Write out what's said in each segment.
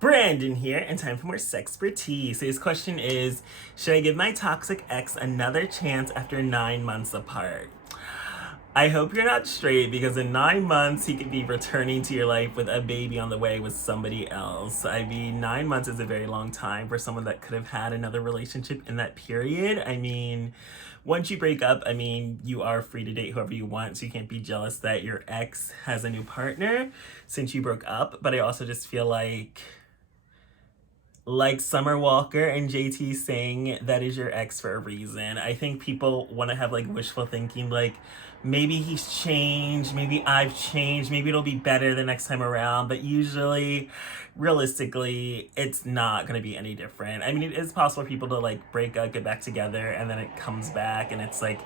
Brandon here, and time for more SexxxPerTease. Today's question is, should I give my toxic ex another chance after 9 months apart? I hope you're not straight, because in 9 months, he could be returning to your life with a baby on the way with somebody else. I mean, 9 months is a very long time for someone that could have had another relationship in that period. I mean, once you break up, I mean, you are free to date whoever you want, so you can't be jealous that your ex has a new partner since you broke up. But I also just feel like Summer Walker and JT saying that is your ex for a reason. I think people want to have like wishful thinking, like maybe he's changed, maybe I've changed, maybe it'll be better the next time around. But usually, realistically, it's not going to be any different. I mean, it is possible for people to like break up, get back together, and then it comes back and it's like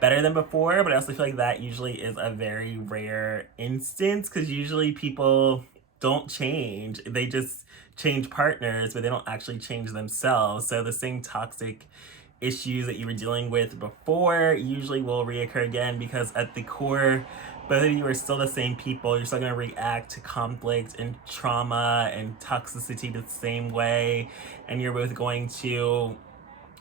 better than before. But I also feel like that usually is a very rare instance, because usually people don't change. They just change partners, but they don't actually change themselves. So the same toxic issues that you were dealing with before usually will reoccur again, because at the core, both of you are still the same people. You're still going to react to conflict and trauma and toxicity the same way, and you're both going to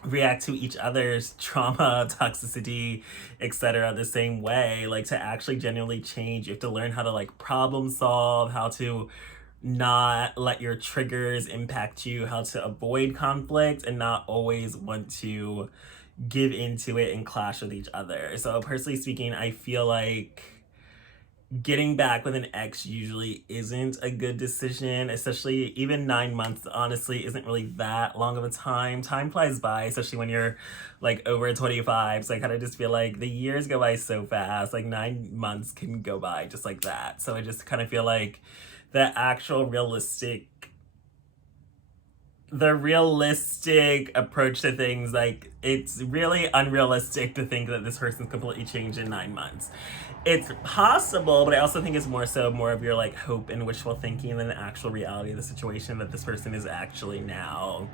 react to each other's trauma, toxicity, etc. the same way. Like, to actually genuinely change, you have to learn how to like problem solve, how to not let your triggers impact you, how to avoid conflict and not always want to give into it and clash with each other. So personally speaking, I feel like getting back with an ex usually isn't a good decision, especially even 9 months, honestly, isn't really that long of a time. Time flies by, especially when you're like over 25. So I kind of just feel like the years go by so fast. Like 9 months can go by just like that. So I just kind of feel like the realistic approach to things, like, it's really unrealistic to think that this person's completely changed in 9 months. It's possible, but I also think it's more of your like hope and wishful thinking than the actual reality of the situation, that this person is actually now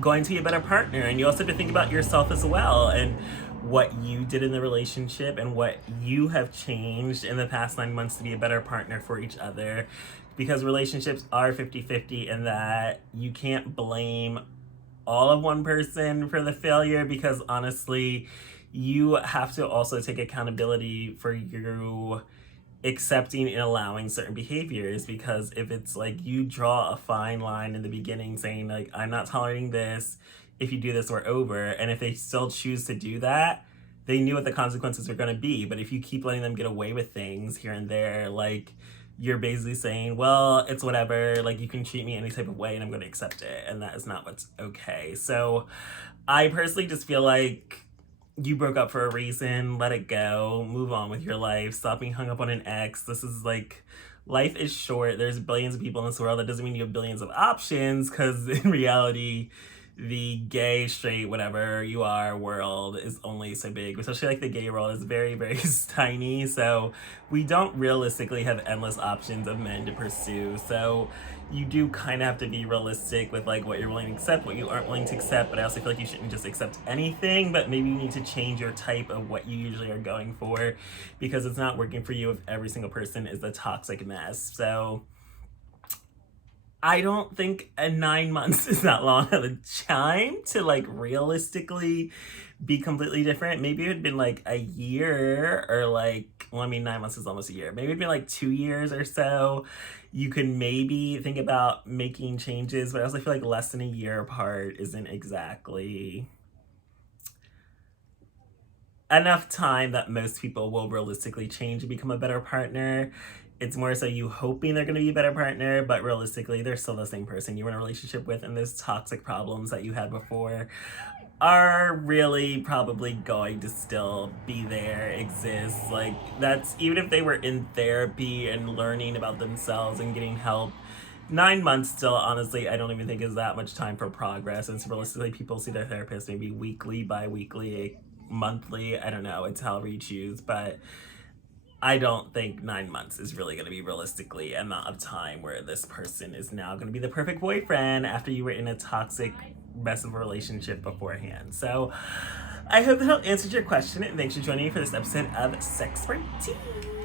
going to be a better partner. And you also have to think about yourself as well, and what you did in the relationship and what you have changed in the past 9 months to be a better partner for each other. Because relationships are 50-50, and that you can't blame all of one person for the failure, because honestly, you have to also take accountability for you accepting and allowing certain behaviors. Because if it's like you draw a fine line in the beginning saying like, I'm not tolerating this, if you do this, we're over, and if they still choose to do that, they knew what the consequences were going to be. But if you keep letting them get away with things here and there, like, you're basically saying, well, it's whatever, like, you can treat me any type of way and I'm going to accept it, and that is not what's okay. So I personally just feel like you broke up for a reason. Let it go, move on with your life, stop being hung up on an ex. This is like, life is short. There's billions of people in this world. That doesn't mean you have billions of options, because in reality, the gay, straight, whatever you are world is only so big. Especially like the gay world is very, very tiny. So we don't realistically have endless options of men to pursue. So you do kind of have to be realistic with like what you're willing to accept, what you aren't willing to accept. But I also feel like you shouldn't just accept anything, but maybe you need to change your type of what you usually are going for, because it's not working for you if every single person is a toxic mess. So I don't think 9 months is that long of a time to like realistically be completely different. Maybe it had been like a year, or like, well, I mean, 9 months is almost a year. Maybe it'd been like 2 years or so. You can maybe think about making changes, but I also feel like less than a year apart isn't exactly enough time that most people will realistically change and become a better partner. It's more so you hoping they're going to be a better partner, but realistically, they're still the same person you were in a relationship with, and those toxic problems that you had before are really probably going to still be there, exist. Like, that's, even if they were in therapy and learning about themselves and getting help, 9 months still, honestly, I don't even think is that much time for progress. And so realistically, people see their therapist maybe weekly, bi-weekly, monthly, I don't know, it's however you choose. But I don't think 9 months is really going to be realistically a amount of time where this person is now going to be the perfect boyfriend after you were in a toxic mess of a relationship beforehand. So I hope that helped answer your question, and thanks for joining me for this episode of SexxxPerTease.